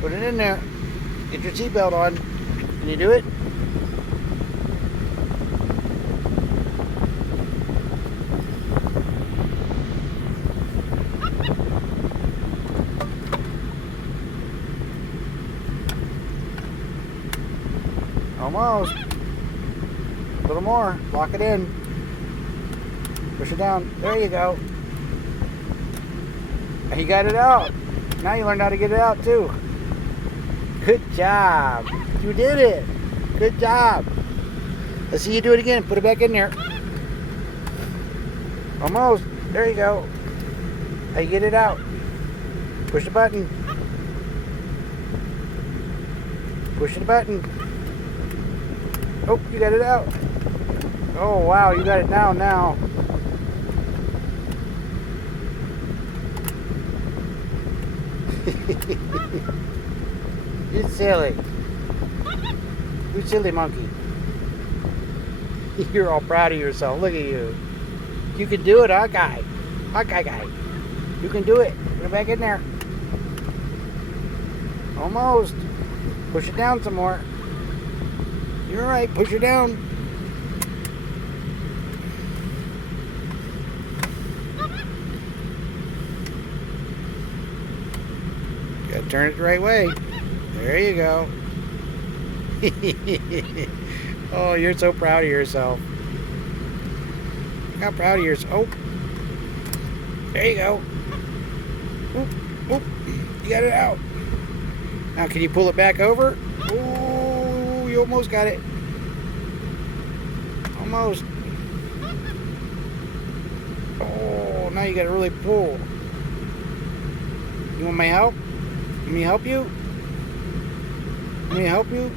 Put it in there. Get your seatbelt on. Can you do it? Almost. A little more. Lock it in. Push it down. There you go. You got it out. Now you learned how to get it out too. Good job. You did it. Good job. Let's see you do it again. Put it back in there. Almost. There you go. Now you get it out. Push the button. Push the button. Oh, you got it out. Oh, wow. You got it down now. You silly. You silly monkey. You're all proud of yourself. Look at you. You can do it, huh, guy? Hawkeye guy. You can do it. Put it back in there. Almost. Push it down some more. You're right. Push it down. Gotta turn it the right way. There you go. Oh, you're so proud of yourself. How proud of yourself. Oh. There you go. Oop, oop. You got it out. Now can you pull it back over? Oh, you almost got it. Almost. Oh, now you got to really pull. You want my help? Let me help you? Let me help you?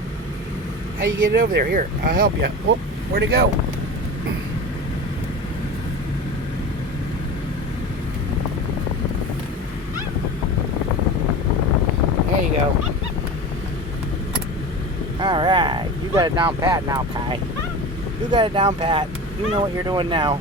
How you get it over there? Here, I'll help you. Oh, where'd it go? There you go. Alright, you got it down pat now, Kai. You got it down pat. You know what you're doing now.